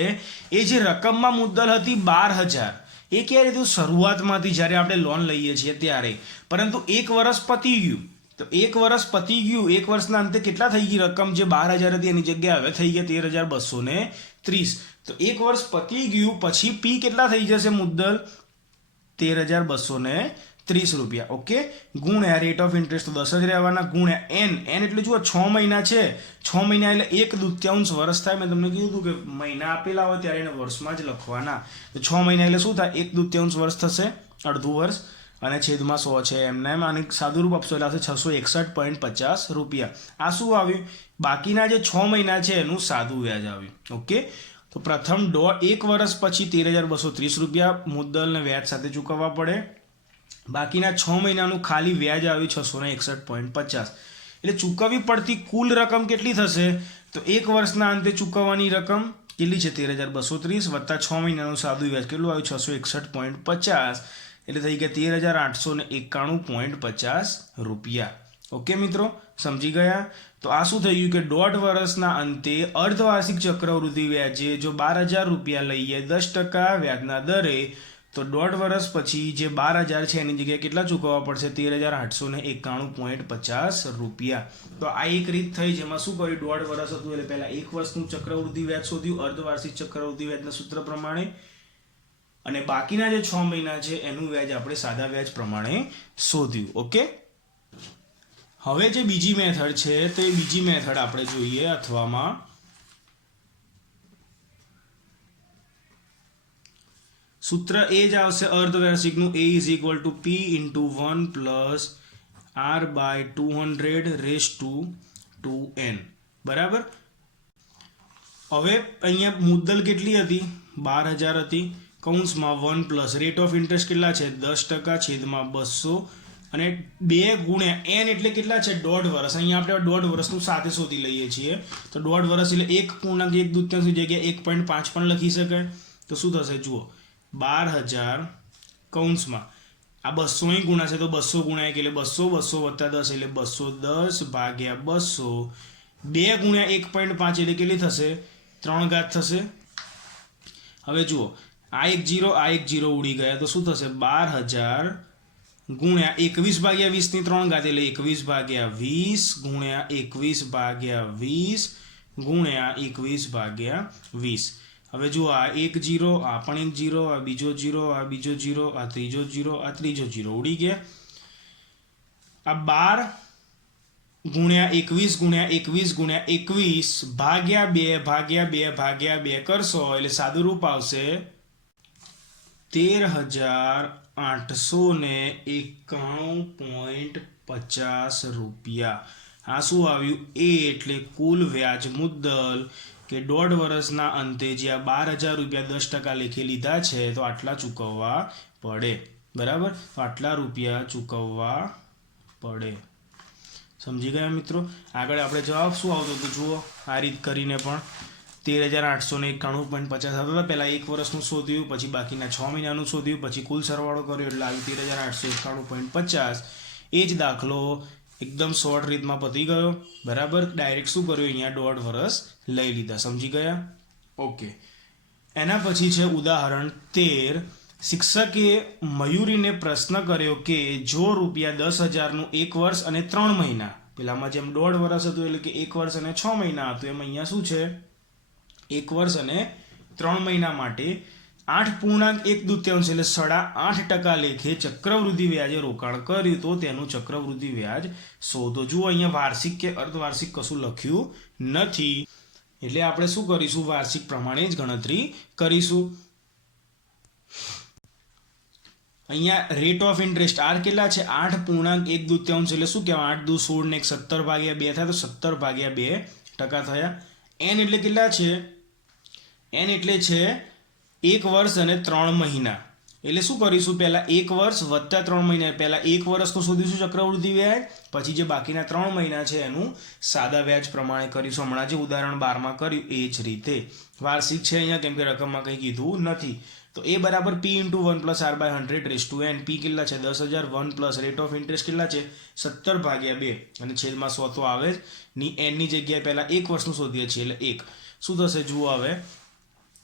એ જે રકમમાં મુદ્દલ હતી 12,000, એ ક્યારે હતું, શરૂઆતમાંથી જ્યારે આપણે લોન લઈએ છીએ ત્યારે. પરંતુ 1 વર્ષ પતી ગયું, તો 1 વર્ષ પતી ગયું, 1 વર્ષના અંતે કેટલા થઈ ગઈ રકમ, જે 12,000 હતી એની જગ્યાએ હવે થઈ ગયા 13,230. તો 1 વર્ષ પતી ગયું પછી P કેટલા થઈ જશે મુદ્દલ, 13,230 રૂપિયા. ઓકે, ગુણ્યા રેટ ઓફ ઇન્ટરેસ્ટ તો 10 જ રહેવાના, ગુણ્યા n એટલે જુઓ 6 મહિના છે, 6 મહિના એટલે 1/2 વર્ષ થાય. મેં તમને કીધું હતું કે મહિના આપેલા હોય ત્યારે એને વર્ષમાં જ લખવાના. તો 6 મહિના એટલે શું થાય, 1/2 વર્ષ થશે, અડધું વર્ષ, અને છેદમાં 100 છે. એમને એમ આને સાદું રૂપ આપશો એટલે આવશે 661.50 રૂપિયા. આ શું આવ્યું, બાકીના જે 6 મહિના છે એનું સાદું વ્યાજ આવ્યું. ઓકે, તો પ્રથમ 1 વર્ષ પછી 13,230 રૂપિયા મુદ્દલ ને વ્યાજ સાથે ચૂકવવા પડે. બાકીના 6 મહિનાનું ખાલી વ્યાજ આવ્યું 661.50. એટલે ચૂકવવી પડતી કુલ રકમ કેટલી થશે, તો 1 વર્ષના અંતે ચૂકવવાની રકમ કેટલી છે 13,230 વત્તા 6 મહિનાનું સાદું વ્યાજ કેટલું આવ્યું 661.50, એટલે થઈ ગયા 13,891.50 રૂપિયા. ઓકે મિત્રો, સમજી ગયા. તો આ શું થઈ ગયું કે 1.5 વર્ષના અંતે અર્ધવાર્ષિક ચક્રવૃદ્ધિ વ્યાજે જો 12,000 રૂપિયા લઈએ 10% વ્યાજના દરે, તો 1.5 વર્ષ પછી જે 12,000 છે એની જગ્યાએ કેટલા ચૂકવવા પડશે, 13,891.50 રૂપિયા. તો આ એક રીત થઈ જેમાં શું કર્યું, 1.5 વર્ષ હતું એટલે પહેલા 1 વર્ષનું ચક્રવૃદ્ધિ વ્યાજ શોધ્યું અર્ધવાર્ષિક ચક્રવૃદ્ધિ વ્યાજના સૂત્ર પ્રમાણે, અને બાકીના જે 6 મહિના છે એનું વ્યાજ આપણે સાદા વ્યાજ પ્રમાણે શોધ્યું. ઓકે, હવે જે બીજી મેથડ છે તો એ બીજી મેથડ આપણે જોઈએ અથવામાં. સૂત્ર એ જ આવશે અર્ધવાર્ષિકનું, A = P × 1 + R/200⁻²n. બરાબર. હવે અહીંયા મુદ્દલ કેટલી હતી, 12,000 હતી, કૌંસમાં 1 + રેટ ઓફ ઇન્ટરેસ્ટ કેટલા છે 10% છેદમાં 200, અને 2 ગુણ્યા n એટલે કેટલા છે 1.5 વર્ષ. અહીંયા આપણે 1.5 વર્ષનું સાથે શોધી લઈએ છીએ. તો 1.5 વર્ષ એટલે 1.1/2 જગ્યાએ 1.5 પણ લખી શકાય. તો શું થશે જુઓ, 12,000 કૌંસમાં આ 200 અહીં ગુણા છે તો 200 ગુણ્યા 1 એટલે 200, 200 + 10 એટલે 210/200, 2 ગુણ્યા 1.5 એટલે કેટલી થશે 3 ઘાત થશે. હવે જુઓ આ એક 0 ઉડી ગયા તો શું થશે, 12,000 ગુણ્યા 21/20 ની 3 ઘાત એટલે 21/20 ગુણ્યા 21/20 ગુણ્યા 21/20. હવે જુઓ આ એક 0, આ પણ એક 0, આ બીજો 0, આ બીજો 0, આ ત્રીજો 0, આ ત્રીજો 0 ઉડી ગયા. આ 12 ગુણ્યા 21 ગુણ્યા 21 ગુણ્યા 21 ભાગ્યા 2 કરશો એટલે સાદું રૂપ આવશે 13,891.50 રૂપિયા. આ શું આવ્યું, એ એટલે કુલ વ્યાજ મુદ્દલ કે 1.5 વર્ષના અંતે જે આ 12,000 રૂપિયા 10% લેખે લીધા છે તો આટલા ચૂકવવા પડે. બરાબર, તો આટલા રૂપિયા ચૂકવવા પડે. સમજી ગયા મિત્રો. આગળ આપણે જવાબ શું આવતો તો જુઓ, આ રીત કરીને પણ 13,891.50 આવતો હતા. પહેલાં 1 વર્ષનું શોધ્યું, પછી બાકીના 6 મહિનાનું શોધ્યું, પછી કુલ સરવાળો કર્યો એટલે આવ્યું 13,891.50. એ જ દાખલો એકદમ શોર્ટ રીતમાં પતી ગયો. બરાબર, ડાયરેક્ટ શું કર્યું, અહીંયા 1.5 વર્ષ લઈ લીધા. સમજી ગયા. ઓકે, એના પછી છે ઉદાહરણ 13. શિક્ષકે મયુરીને પ્રશ્ન કર્યો કે જો ₹10,000નું 1 વર્ષ અને 3 મહિના, પેલામાં જેમ 1.5 વર્ષ હતું એટલે કે 1 વર્ષ અને 6 મહિના હતું, એમ અહીંયા શું છે 1 વર્ષ અને 3 મહિના માટે 8.1 એટલે 8.5% લેખે ચક્રવૃદ્ધિ વ્યાજે રોકાણ કર્યું તો તેનું ચક્રવૃદ્ધિ વ્યાજ શોધો. જુઓ અહીંયા વાર્ષિક કે અર્ધવાર્ષિક કશું લખ્યું નથી, એટલે આપણે શું કરીશું, વાર્ષિક પ્રમાણે જ ગણતરી કરીશું. અહીંયા રેટ ઓફ ઇન્ટરેસ્ટ આર કેટલા છે 8.1 એટલે શું કહેવાય 8 દુ 16 ને 17/2 થાય તો 17/2% થયા. એન એટલે કેટલા છે, એન એટલે છે 1 વર્ષ અને 3 મહિના, એટલે શું કરીશું પહેલા 1 વર્ષ વત્તા 3 મહિના, પહેલા 1 વર્ષનું શોધીશું ચક્રવૃદ્ધિ વ્યાજ, પછી જે બાકીના 3 મહિના છે એનું સાદા વ્યાજ પ્રમાણે કરીશું. હમણાં જે ઉદાહરણ 12માં કર્યું એ જ રીતે. વાર્ષિક છે અહીંયા કેમ કે રકમમાં કંઈ કીધું નથી. તો એ બરાબર P × 1 + R/100 P કેટલા છે 10,000, 1 પ્લસ રેટ ઓફ ઇન્ટરેસ્ટ કેટલા છે 17/2 અને છેદમાં 100 તો આવે જ ની. એનની જગ્યાએ પહેલા 1 વર્ષનું શોધીએ છીએ એટલે 1 શું થશે જુઓ હવે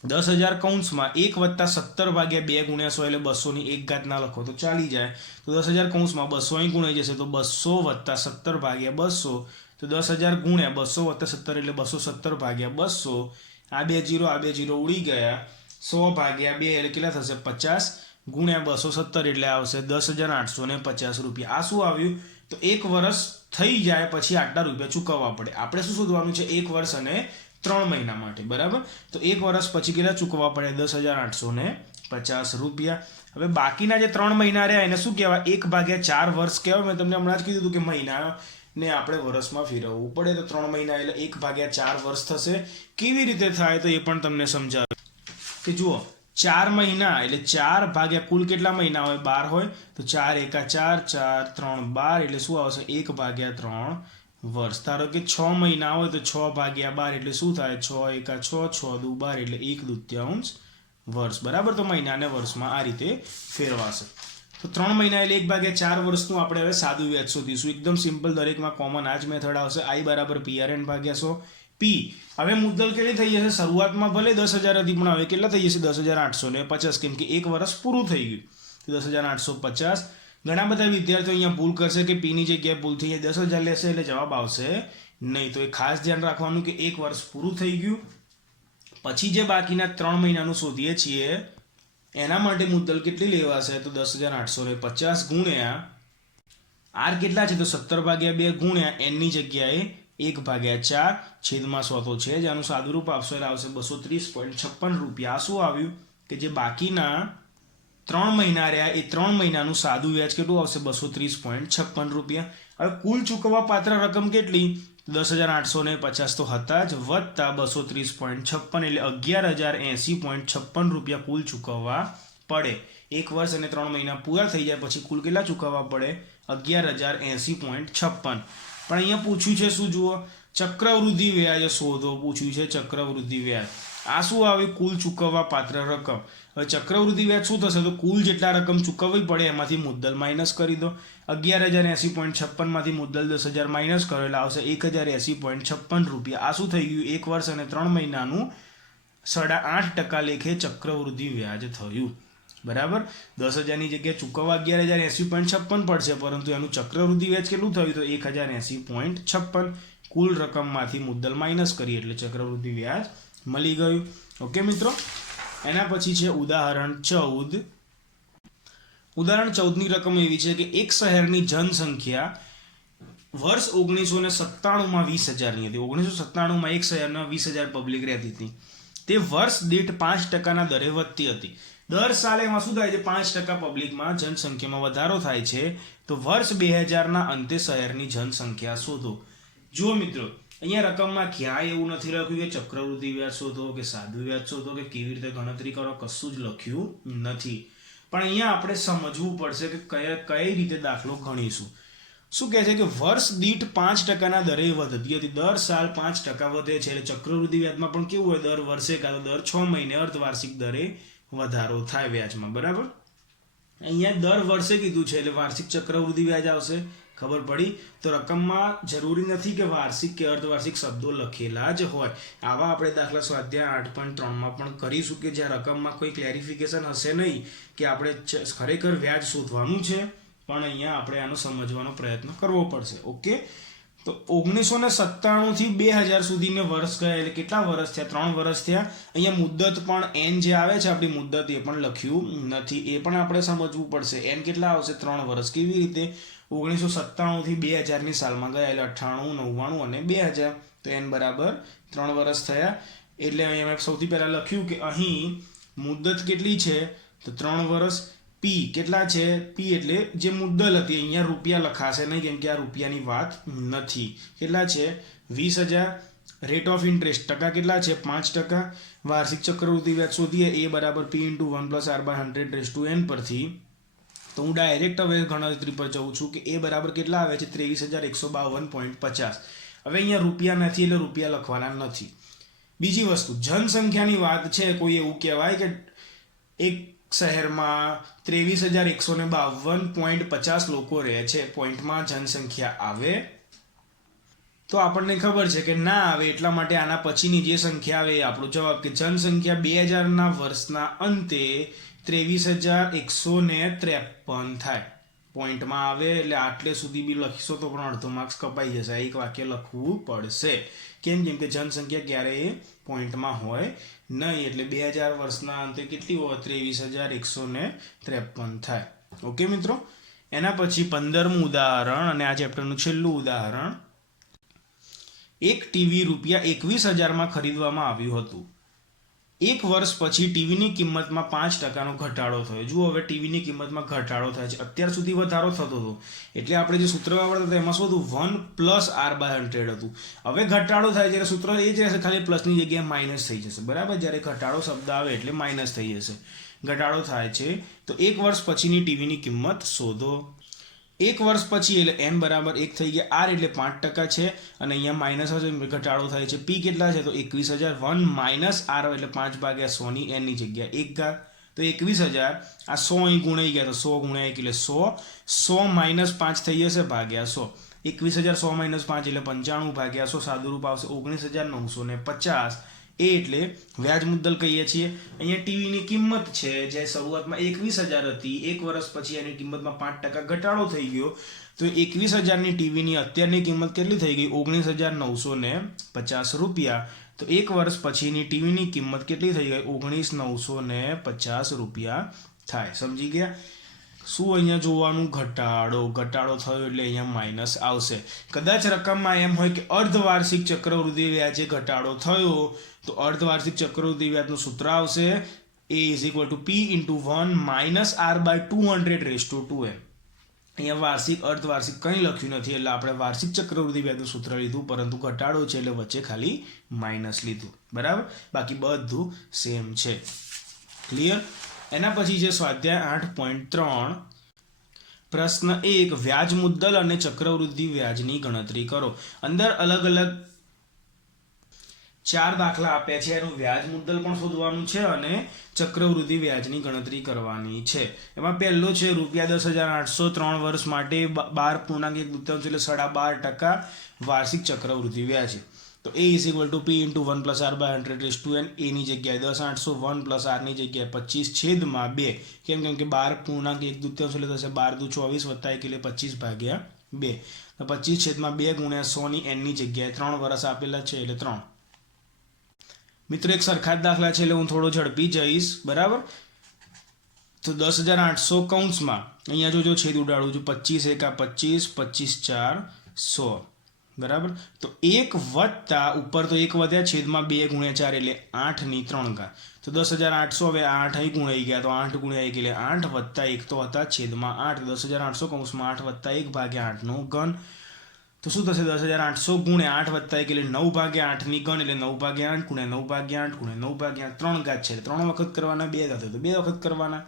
10,000 કૌંસમાં 1 + 17/2 × 100 એટલે 200 ના લખો તો ચાલી જાય. તો 10,000 કૌંસમાં 200 અહીં ગુણાઈ જશે તો 200 + 17/200 તો 10,000 ગુણ્યા 200 + 17 એટલે 217/200. આ બે જીરો ઉડી ગયા. 100/2 એટલે કેટલા થશે 50 ગુણ્યા 217 એટલે આવશે 10,850 રૂપિયા. આ શું આવ્યું તો 1 વર્ષ થઈ જાય પછી આટલા રૂપિયા ચૂકવવા પડે. આપણે શું શોધવાનું છે 1 વર્ષ અને 3 મહિના માટે, બરાબર. તો 1 વર્ષ પછી કેટલા ચૂકવવા પડે 10,850 રૂપિયા. હવે બાકીના જે 3 મહિના રહ્યા એને શું કહેવાય 1/4 વર્ષ કહેવાય. મેં તમને હમણાં જ કીધું હતું કે મહિનાને આપણે વર્ષમાં ફેરવવું પડે, તો 3 મહિના એટલે 1/4 વર્ષ થશે. કેવી રીતે થાય તો એ પણ તમને સમજાવ્યું કે જુઓ 4 મહિના એટલે 4 ભાગ્યા કુલ કેટલા મહિના હોય 12 હોય તો 4 × 4 4 3 12 એટલે શું આવશે 1/3 વર્ષ. ધારો કે 6 મહિના હોય તો 6/12 એટલે શું થાય 6 × 6 6 દુ 12 એટલે 1/2 વર્ષ, બરાબર. તો મહિનાને વર્ષમાં આ રીતે ફેરવાશે. તો 3 મહિના એટલે 1/4 વર્ષનું આપણે હવે સાદું વ્યાજ શોધીશું. એકદમ સિમ્પલ, દરેકમાં કોમન આ જ મેથડ આવશે. I = PRN/100 P. હવે મુદ્દલ કેટલી થઈ જશે શરૂઆતમાં ભલે 10,000 હતી પણ હવે કેટલા થઈ જશે 10,850 કેમ કે 1 વર્ષ પૂરું થઈ ગયું તો 10,850. ઘણા બધા વિદ્યાર્થીઓ અહીંયા ભૂલ કરશે કે P ની જગ્યાએ ભૂલ થઈ જાય 10,000 લેશે એટલે જવાબ આવશે નહીં. તો એ ખાસ ધ્યાન રાખવાનું કે 1 વર્ષ પૂરું થઈ ગયું પછી જે બાકીના 3 મહિનાનું શોધીએ છીએ એના માટે મુદ્દલ કેટલી લેવાશે તો 10,850 ગુણ્યા R કેટલા છે તો 17/2 ગુણ્યા N ની જગ્યાએ 1/4 છેદમાં 100 તો છે જ. આનું સાદું રૂપ આપશો એટલે આવશે 230.56 રૂપિયા. આ શું આવ્યું કે જે બાકીના 3 મહિના રહ્યા એ 3 મહિનાનું સાદું વ્યાજ કેટલું આવશે 230.56 રૂપિયા. હવે કુલ ચૂકવવા પાત્ર રકમ કેટલી 10,850 તો હતા જ વત્તા 230.56 એટલે 11,080.56 રૂપિયા કુલ ચૂકવવા પડે. 1 વર્ષ અને 3 મહિના પૂરા થઈ જાય પછી કુલ કેટલા ચૂકવવા પડે 11,080.56. પણ અહીંયા પૂછ્યું છે શું જુઓ ચક્રવૃદ્ધિ વ્યાજ શોધો પૂછ્યું છે ચક્રવૃદ્ધિ વ્યાજ. આ શું આવ્યું કુલ ચૂકવવા પાત્ર રકમ. હવે ચક્રવૃદ્ધિ વ્યાજ શું થશે તો કુલ જેટલા રકમ ચૂકવવી પડે એમાંથી મુદ્દલ માઇનસ કરી દો. 11,080.56 માંથી મુદ્દલ 10,000 માઇનસ કરો એટલે આવશે 1,080.56 રૂપિયા. આ શું થઈ ગયું 1 વર્ષ અને 3 મહિનાનું 8.5% લેખે ચક્રવૃદ્ધિ વ્યાજ થયું, બરાબર. 10,000ની જગ્યાએ ચૂકવવા 11,080.56 પડશે પરંતુ એનું ચક્રવૃદ્ધિ વ્યાજ કેટલું થયું તો 1,080.56. કુલ રકમમાંથી મુદ્દલ માઇનસ કરી એટલે ચક્રવૃદ્ધિ વ્યાજ મળી ગયું. ઓકે મિત્રો. એના પછી છે ઉદાહરણ 14. ઉદાહરણ 14ની રકમ એવી છે કે એક શહેરની જનસંખ્યા વર્ષ 1997માં 20,000ની હતી. 1997માં એક શહેરમાં 20,000 પબ્લિક રહેતી હતી. તે વર્ષ દીઠ 5%ના દરે વધતી હતી. દર સાલે એમાં શું થાય છે 5% પબ્લિકમાં જનસંખ્યામાં વધારો થાય છે. તો વર્ષ 2000ના અંતે શહેરની જનસંખ્યા શોધો. જુઓ મિત્રો અહીંયા રકમમાં ક્યાંય એવું નથી લખ્યું કે ચક્રવૃદ્ધિ વ્યાજ શોધો કે સાદું વ્યાજ શોધો કે કેવી રીતે ગણતરી કરો, કશું જ લખ્યું નથી. પણ અહીંયા આપણે સમજવું પડશે કે કઈ રીતે દાખલો ગણીશું. શું કહે છે કે વર્ષ દીઠ 5%ના દરે વધતી હતી. દર સાલ 5% વધે છે એટલે ચક્રવૃદ્ધિ વ્યાજમાં પણ કેવું હોય દર વર્ષે કાં તો દર 6 મહિને અર્ધવાર્ષિક દરે વધારો થાય વ્યાજમાં, બરાબર. અહીંયા દર વર્ષે કીધું છે એટલે વાર્ષિક ચક્રવૃદ્ધિ વ્યાજ આવશે ખબર પડી? તો રકમમાં જરૂરી નથી કે વાર્ષિક કે અર્ધવાર્ષિક શબ્દો લખેલા જ હોય. આવા આપણે દાખલા સ્વાધ્યાય 8.3માં પણ કરીશું કે જ્યાં રકમમાં કોઈ ક્લેરિફિકેશન હશે નહીં કે આપણે ખરેખર વ્યાજ શોધવાનું છે, પણ અહીંયા આપણે આનો સમજવાનો પ્રયત્ન કરવો પડશે. ઓકે, તો 1997 થી 2000 સુધીને વર્ષ ગયા એટલે કેટલા વર્ષ થયા? 3 વર્ષ થયા. અહીંયા મુદ્દત પણ એન જે આવે છે આપણી મુદ્દત એ પણ લખ્યું નથી, એ પણ આપણે સમજવું પડશે. એન કેટલા આવશે? 3 વર્ષ. કેવી રીતે? 1997 થી 2000ની સાલમાં ગયા એટલે 98, 99 અને 2000. તો એન બરાબર 3 વર્ષ થયા. એટલે અહીંયા મેં સૌથી પહેલાં લખ્યું કે અહીં મુદ્દત કેટલી છે? તો 3 વર્ષ. પી કેટલા છે? પી એટલે જે મુદ્દલ હતી, અહીંયા રૂપિયા લખાશે નહીં કેમ કે આ રૂપિયાની વાત નથી. કેટલા છે? 20,000. રેટ ઓફ ઇન્ટરેસ્ટ ટકા કેટલા છે? 5%. વાર્ષિક ચક્રવૃદ્ધિ વ્યાજ શોધીએ એ બરાબર P × 1 + R/100 પરથી. તો હું ડાયરેક્ટ હવે ગણતરી પર જઉં છું કે એ બરાબર કેટલા આવે છે? 23,152.50. હવે અહીંયા રૂપિયા નથી એટલે રૂપિયા લખવાના નથી. બીજી વસ્તુ, જનસંખ્યાની વાત છે. કોઈ એવું કહેવાય કે એક શહેરમાં 23,152.50 લોકો રહે છે, પોઈન્ટમાં જનસંખ્યા આવે? તો આપણને ખબર છે કે ના આવે. એટલા માટે આના પછીની જે સંખ્યા આવે એ આપણો જવાબ, કે જનસંખ્યા 2000ના વર્ષના અંતે 23,153 થાય. પોઈન્ટમાં આવે એટલે આટલે સુધી બી લખીશો તો પણ અડધો માર્ક્સ કપાઈ જશે. એક વાક્ય લખવું પડશે. કેમ કે જનસંખ્યા ક્યારેય પોઈન્ટમાં હોય નહીં. એટલે 2000 વર્ષના અંતે કેટલી હોય? 23,153 થાય. ઓકે મિત્રો, એના પછી 15મું ઉદાહરણ અને આ ચેપ્ટરનું છેલ્લું ઉદાહરણ. એક ટીવી ₹21,000માં ખરીદવામાં આવ્યું હતું. એક વર્ષ પછી ટીવીની કિંમતમાં 5%નો ઘટાડો થયો. જુઓ, હવે ટીવીની કિંમતમાં ઘટાડો થાય છે. અત્યાર સુધી વધારો થતો હતો એટલે આપણે જે સૂત્ર વાપરતા હતા એમાં શું હતું? 1 + R/100 હતું. હવે ઘટાડો થાય જ્યારે સૂત્ર એ જ રહેશે, ખાલી પ્લસની જગ્યાએ માઇનસ થઈ જશે. બરાબર? જ્યારે ઘટાડો શબ્દ આવે એટલે માઇનસ થઈ જશે. ઘટાડો થાય છે. તો એક વર્ષ પછીની ટીવીની કિંમત શોધો. એક વર્ષ પછી એટલે n બરાબર 1 થઈ ગયા. R એટલે 5% છે અને અહીંયા માઇનસ હશે, ઘટાડો થાય છે. P કેટલા છે? તો 21,000. 1 - R એટલે 5/100ની n ની જગ્યાએ 1 ઘાત. તો 21,000. આ 100 અહીં ગુણાઈ ગયા તો 100 ગુણ્યા 1 એટલે 100. 100 - 5 થઈ જશે ભાગ્યા 100. 21,000 100 - 5 એટલે 95/100. સાદું રૂપ આવશે 19,950. એ એટલે વ્યાજ મુદ્દલ કહીએ છીએ. અહીંયા ટીવીની કિંમત છે જે શરૂઆતમાં 21,000 હતી, એક વર્ષ પછી એની કિંમતમાં 5% ઘટાડો થઈ ગયો. તો 21,000ની ટીવીની અત્યારની કિંમત કેટલી થઈ ગઈ? 19,950 રૂપિયા. તો એક વર્ષ પછીની ટીવીની કિંમત કેટલી થઈ ગઈ? 19,950 રૂપિયા થાય. સમજી ગયા? શું અહીંયા જોવાનું? ઘટાડો. ઘટાડો થયો એટલે અહીંયા માઇનસ આવશે. કદાચ રકમમાં એમ હોય કે અર્ધવાર્ષિક ચક્રવૃદ્ધિ વ્યાજે ઘટાડો થયો તો અર્ધવાર્ષિક ચક્રવૃદ્ધિ વ્યાજનું સૂત્ર આવશે A = P × 1 - R/200 અહીંયા વાર્ષિક અર્ધવાર્ષિક કંઈ લખ્યું નથી એટલે આપણે વાર્ષિક ચક્રવૃદ્ધિ વ્યાજનું સૂત્ર લીધું, પરંતુ ઘટાડો છે એટલે વચ્ચે ખાલી માઇનસ લીધું. બરાબર? બાકી બધું સેમ છે. ક્લિયર? એના પછી છે સ્વાધ્યાય 8.3. પ્રશ્ન 1, વ્યાજ મુદ્દલ અને ચક્રવૃદ્ધિ વ્યાજની ગણતરી કરો. અંદર અલગ અલગ 4 દાખલા આપ્યા છે. એનું વ્યાજ મુદ્દલ પણ શોધવાનું છે અને ચક્રવૃદ્ધિ વ્યાજની ગણતરી કરવાની છે. એમાં પહેલો છે ₹10,800 3 વર્ષ માટે 12.1 એટલે 12% વાર્ષિક ચક્રવૃદ્ધિ વ્યાજ. તો A = P × 1 + R/100 એની જગ્યાએ 10,800 1 + R ની જગ્યાએ 25/2. કેમ કે 12.1 એટલે થશે 12 × 2 = 24 + 1 એટલે 25/2. તો 25/2 ગુણ્યા 100 ની n ની જગ્યાએ 3 વર્ષ આપેલા છે એટલે 3. મિત્રો એક સરખા જ દાખલા છે એટલે હું થોડો ઝડપી જઈશ. બરાબર? તો 10,800 કૌંસમાં અહીંયા જો છેદ ઉડાડું છું, 25 × 1 = 25, 25 × 4 = 100. બરાબર? તો 1 વત્તા ઉપર તો 1 વધ્યા, છેદમાં 2 × 4 એટલે 8 ની 3 ઘાત. તો 10,800 હવે 8 અહીં ગુણાઈ ગયા તો 8 × 1 એટલે 8 વત્તા 1 તો હતા છેદમાં 8. 10,800 કૌંસમાં 8 વત્તા 1/8 નો ઘન. તો શું થશે? 10,800 ગુણ્યા 8 વત્તા 1 એટલે 9/8 ની ઘન એટલે 9/8 ગુણ્યા 9/8 ગુણ્યા 9/8 3 ઘાત છે. 3 વખત કરવાના, 2 ઘાત તો 2 વખત કરવાના.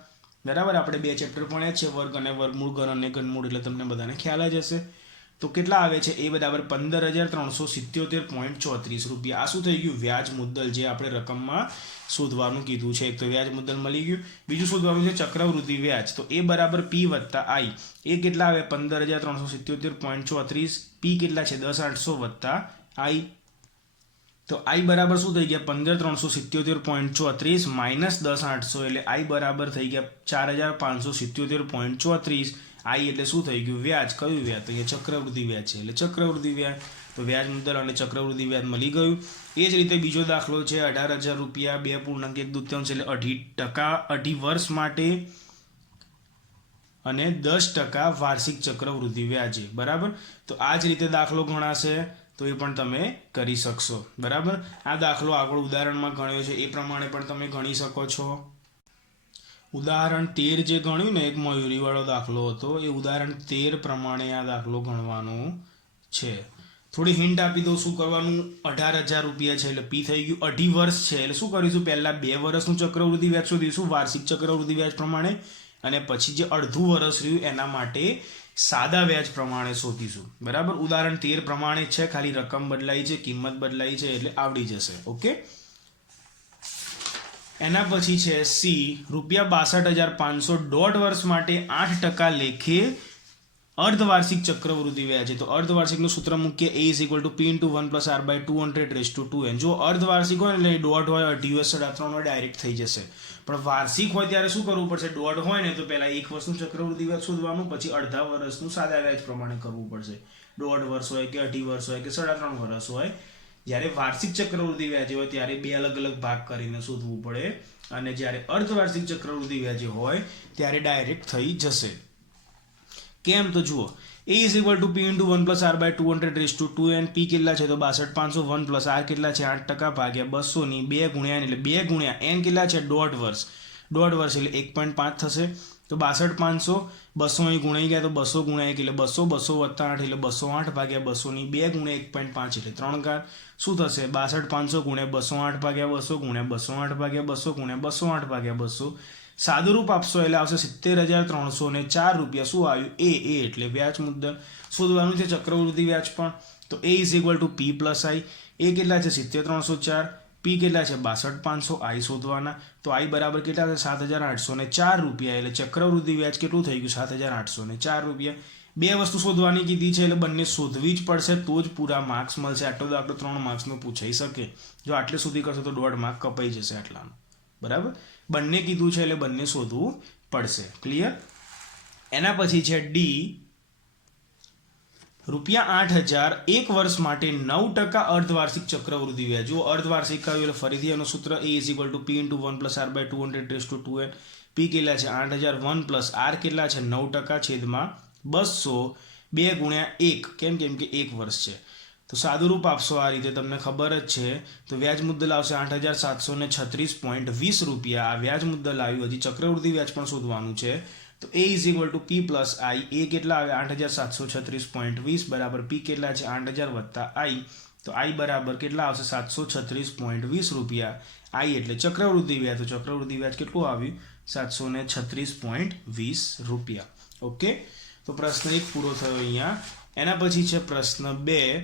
બરાબર? આપણે 2 ચેપ્ટર ભણ્યા છે, વર્ગ અને વર્ગમૂળ, ઘન અને ઘનમૂળ, એટલે તમને બધાને ખ્યાલ જ હશે. તો કેટલા આવે છે એ બરાબર 15,377.34 રૂપિયા. આ શું થઈ ગયું વ્યાજ મુદ્દલ જે આપણે રકમમાં શોધવાનું કીધું છે. એક તો વ્યાજ મુદ્દલ મળી ગયું, બીજું શોધવાનું છે ચક્રવૃદ્ધિ વ્યાજ. તો એ બરાબર P વત્તા I. એ કેટલા આવે 15,377.34. P કેટલા છે 10,800 વત્તા I. તો I બરાબર શું થઈ ગયા 15,377.34 માઇનસ 10,800 એટલે I બરાબર થઈ ગયા 4,577.34. I એટલે શું થઈ ગયું વ્યાજ. કયું વ્યાજ? તો અહીંયા ચક્રવૃદ્ધિ વ્યાજ છે એટલે ચક્રવૃદ્ધિ વ્યાજ. તો વ્યાજ મુદ્દલ અને ચક્રવૃદ્ધિ વ્યાજ મળી ગયું. એ જ રીતે બીજો દાખલો છે 18,000 રૂપિયા 2.1 એટલે 2.5% વર્ષ માટે અને 10% વાર્ષિક ચક્રવૃદ્ધિ વ્યાજે. બરાબર. તો આ જ રીતે દાખલો ગણાશે તો એ પણ તમે કરી શકશો. બરાબર. આ દાખલો આગળ ઉદાહરણમાં ગણ્યો છે એ પ્રમાણે પણ તમે ગણી શકો છો. ઉદાહરણ 13 જે ગણ્યું ને એક મયુરીવાળો દાખલો હતો એ ઉદાહરણ 13 પ્રમાણે આ દાખલો ગણવાનો છે. થોડી હિન્ટ આપી દઉં શું કરવાનું. 18,000 રૂપિયા છે એટલે P થઈ ગયું 2.5 વર્ષ છે એટલે શું કરીશું પહેલા 2 વર્ષનું ચક્રવૃદ્ધિ વ્યાજ શોધીશું વાર્ષિક ચક્રવૃદ્ધિ વ્યાજ પ્રમાણે અને પછી જે અડધું વર્ષ રહ્યું એના માટે સાદા વ્યાજ પ્રમાણે શોધીશું. બરાબર. ઉદાહરણ 13 પ્રમાણે છે, ખાલી રકમ બદલાઈ છે, કિંમત બદલાઈ છે એટલે આવડી જશે. ઓકે. એના પછી છે C ₹62,500 દોઢ વર્ષ માટે 8% લેખે અર્ધવાર્ષિક ચક્રવૃદ્ધિ વ્યાજ. તો અર્ધવાર્ષિકનું સૂત્ર મૂકીએ A = P × 1 + R/200 જો અર્ધવાર્ષિક હોય એટલે દોઢ હોય 2.5 હોય 3.5 હોય ડાયરેક્ટ થઈ જશે. પણ વાર્ષિક હોય ત્યારે શું કરવું પડશે? દોઢ હોય ને તો પહેલા 1 વર્ષનું ચક્રવૃદ્ધિ વ્યાજ શોધવાનું, પછી અડધા વર્ષનું સાદા વ્યાજ પ્રમાણે કરવું પડશે. દોઢ વર્ષ હોય કે 2.5 વર્ષ હોય કે 3.5 વર્ષ હોય. જ્યારે વાર્ષિક ચક્રવૃદ્ધિ વ્યાજ હોય ત્યારે 2 અલગ અલગ ભાગ કરીને શોધવું પડે અને જ્યારે અર્ધવાર્ષિક ચક્રવૃદ્ધિ વ્યાજ હોય ત્યારે ડાયરેક્ટ થઈ જશે. કેમ? તો જુઓ A = P × 1 + R/200 P કેટલા છે તો 62,500 1 + R કેટલા છે 8% ભાગ્યા 200 ની 2 ગુણ્યા એટલે 2 ગુણ્યા n કેટલા છે દોઢ વર્ષ એટલે 1.5 થશે. તો 62,500 200 અહીં ગુણાઈ ગયા તો 200 ગુણ્યા 1 એટલે 200 200 + 8 એટલે 208 ભાગ્યા 200 ની 2 ગુણ્યા 1.5 એટલે 3 ઘાત. શું થશે 62,500 ગુણ્યા 208 ભાગ્યા 200 ગુણ્યા 208 ભાગ્યા 200 ગુણ્યા 208 ભાગ્યા 200. સાદું રૂપ આપશો એટલે આવશે 70,304 રૂપિયા. શું આવ્યું? A એટલે વ્યાજ મુદ્દલ. શોધવાનું છે ચક્રવૃદ્ધિ વ્યાજ પણ. તો A = P + I. એ કેટલા છે 70,304, P કેટલા છે 62,500, I શોધવાના. તો I બરાબર કેટલા છે 7,804 રૂપિયા એટલે ચક્રવૃદ્ધિ વ્યાજ કેટલું થઈ ગયું 7,804 રૂપિયા. બે વસ્તુ શોધવાની કીધી છે એટલે બંને શોધવી જ પડશે તો જ પૂરા માર્ક્સ મળશે. આટલો દાખલો 3 માર્ક્સનો પૂછાઈ શકે. જો આટલે સુધી કરશો તો 1.5 માર્ક કપાઈ જશે આટલાનું. બરાબર. બંને કીધું છે એટલે બંને શોધવું પડશે. ક્લિયર? એના પછી છે D ₹8,000 1 વર્ષ માટે 9% અર્ધવાર્ષિક ચક્રવૃદ્ધિ વ્યાજ. જો અર્ધવાર્ષિક આવ્યું એટલે ફરીથી એનું સૂત્ર A = P × 1 + R/200 P કેટલા છે 8,000 1 + R કેટલા છે 9% છેદમાં 200 2 ગુણ્યા 1 કેમ કે 1 વર્ષ છે. તો સાદું રૂપ આપશો આ રીતે તમને ખબર જ છે. તો વ્યાજ મુદ્દલ આવશે 8,736.20 રૂપિયા. આ વ્યાજ મુદ્દલ આવ્યું. હજી ચક્રવૃદ્ધિ વ્યાજ પણ શોધવાનું છે. તો A = P + I. એ કેટલા આવે 8,736.20 બરાબર P કેટલા છે 8,000 વત્તા I. તો I બરાબર કેટલા આવશે 736.20 રૂપિયા. I એટલે ચક્રવૃદ્ધિ વ્યાજ. તો ચક્રવૃદ્ધિ વ્યાજ કેટલું આવ્યું 736.20 રૂપિયા. ઓકે. તો પ્રશ્ન 1 પૂરો થયો અહીંયા. એના પછી છે પ્રશ્ન 2.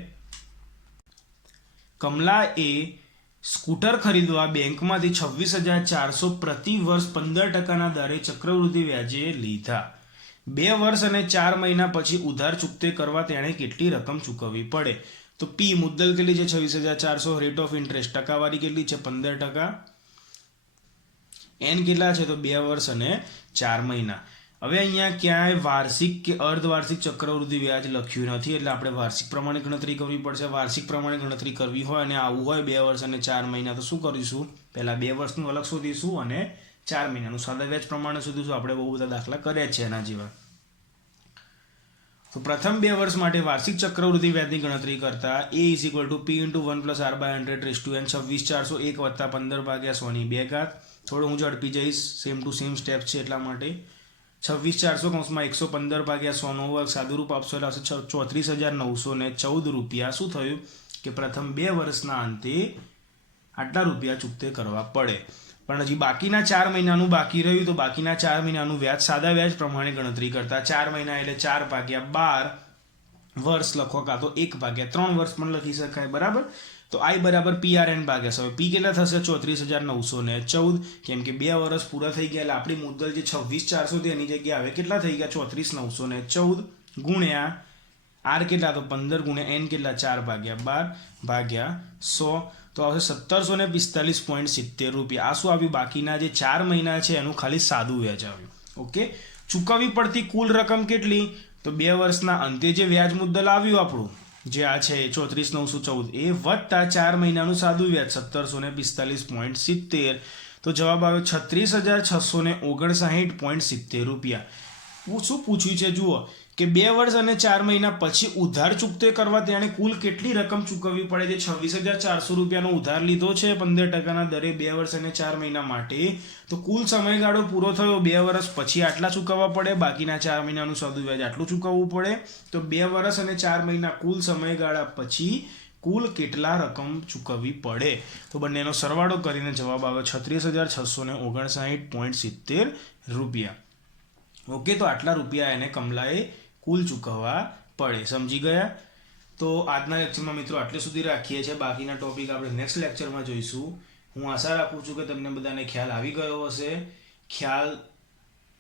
કમલાએ સ્કૂટર ખરીદવા બેંકમાંથી 26,400 પ્રતિ વર્ષ 15%ના દરે ચક્રવૃદ્ધિ વ્યાજે લીધા. 2 વર્ષ અને 4 મહિના પછી ઉધાર ચૂકતે કરવા તેણે કેટલી રકમ ચૂકવવી પડે? તો P મુદ્દલ કેટલી છે 26,400, રેટ ઓફ ઇન્ટરેસ્ટ ટકાવારી કેટલી છે 15%, n કેટલા છે તો 2 વર્ષ અને 4 મહિના. હવે અહીંયા ક્યાંય વાર્ષિક કે અર્ધવાર્ષિક ચક્રવૃદ્ધિ વ્યાજ લખ્યું નથી એટલે આપણે વાર્ષિક પ્રમાણે ગણતરી કરવી પડશે. વાર્ષિક પ્રમાણે ગણતરી કરવી હોય અને આવું હોય 2 વર્ષ અને 4 મહિના તો શું કરીશું? પહેલા 2 વર્ષનું અલગ શોધીશું અને 4 મહિનાનું સાદા વ્યાજ પ્રમાણે શોધીશું. આપણે બહુ બધા દાખલા કર્યા છે એના જેવા. તો પ્રથમ 2 વર્ષ માટે વાર્ષિક ચક્રવૃદ્ધિ વ્યાજની ગણતરી કરતા A = P × 1 + R/100 26,400 1 + 15/100 ની 2 ઘાત. થોડું હું ઝડપી જઈશ, સેમ ટુ સેમ સ્ટેપ છે એટલા માટે. 26,400 115/100 નો વર્ગ સાદું રૂપ આપશો એટલે આવશે 34,914 રૂપિયા. શું થયું કે પ્રથમ 2 વર્ષના અંતે આટલા રૂપિયા ચૂકતે કરવા પડે. પણ હજી બાકીના 4 મહિનાનું બાકી રહ્યું તો બાકીના 4 મહિનાનું વ્યાજ સાદા વ્યાજ પ્રમાણે ગણતરી કરતા 4 મહિના એટલે 4/12 વર્ષ લખો કાં તો 1/3 વર્ષ પણ લખી શકાય, બરાબર. તો I બરાબર PRN ભાગ્યા 100. પી કેટલા થશે? 34,914, કેમ કે 2 વર્ષ પૂરા થઈ ગયા એટલે આપણી મુદ્દલ જે 26,400 હતી એની જગ્યાએ હવે કેટલા થઈ ગયા? 34,914 ગુણ્યા આર કેટલા? તો 15 ગુણ્યા n કેટલા? 4/12 ભાગ્યા 100, તો આવશે 1745.70 રૂપિયા. આ શું આવ્યું? બાકીના જે 4 મહિના છે એનું ખાલી સાદું વ્યાજ આવ્યું. ઓકે, ચૂકવવી પડતી કુલ રકમ કેટલી? તો 2 વર્ષના અંતે જે વ્યાજ મુદ્દલ આવ્યું આપણું જે આ છે 34,914 એ વત્તા 4 મહિનાનું સાદું વ્યાજ 1745.70, તો જવાબ આવ્યો 36,659.70 રૂપિયા. શું પૂછ્યું છે જુઓ કે 2 વર્ષ અને 4 મહિના પછી ઉધાર ચૂકતે કરવા તેણે કુલ કેટલી રકમ ચૂકવવી પડે? જે 26,400 રૂપિયાનો ઉધાર લીધો છે 15% દરે 2 વર્ષ અને 4 મહિના માટે, તો કુલ સમયગાળો પૂરો થયો 2 વર્ષ પછી આટલા ચૂકવવા પડે, બાકીના 4 મહિનાનું સાદું વ્યાજ આટલું ચૂકવવું પડે. તો 2 વર્ષ અને 4 મહિના કુલ સમયગાળા પછી કુલ કેટલા રકમ ચૂકવવી પડે? તો બંનેનો સરવાળો કરીને જવાબ આવે 36,659.70 રૂપિયા. ઓકે, તો આટલા રૂપિયા એને કમલાએ કુલ ચૂકવવા પડે. સમજી ગયા? તો આજના લેક્ચરમાં મિત્રો આટલે સુધી રાખીએ છીએ. બાકીના ટોપિક આપણે નેક્સ્ટ લેક્ચરમાં જોઈશું. હું આશા રાખું છું કે તમને બધાને ખ્યાલ આવી ગયો હશે. ખ્યાલ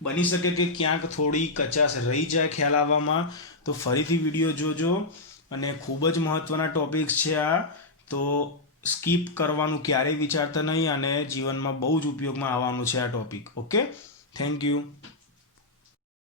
બની શકે કે ક્યાંક થોડી કચાશ રહી જાય ખ્યાલ આવવામાં, તો ફરીથી વિડીયો જોજો. અને ખૂબ જ મહત્ત્વના ટોપિક્સ છે આ, તો સ્કીપ કરવાનું ક્યારેય વિચારતા નહીં અને જીવનમાં બહુ જ ઉપયોગમાં આવવાનું છે આ ટોપિક. Okay, thank you.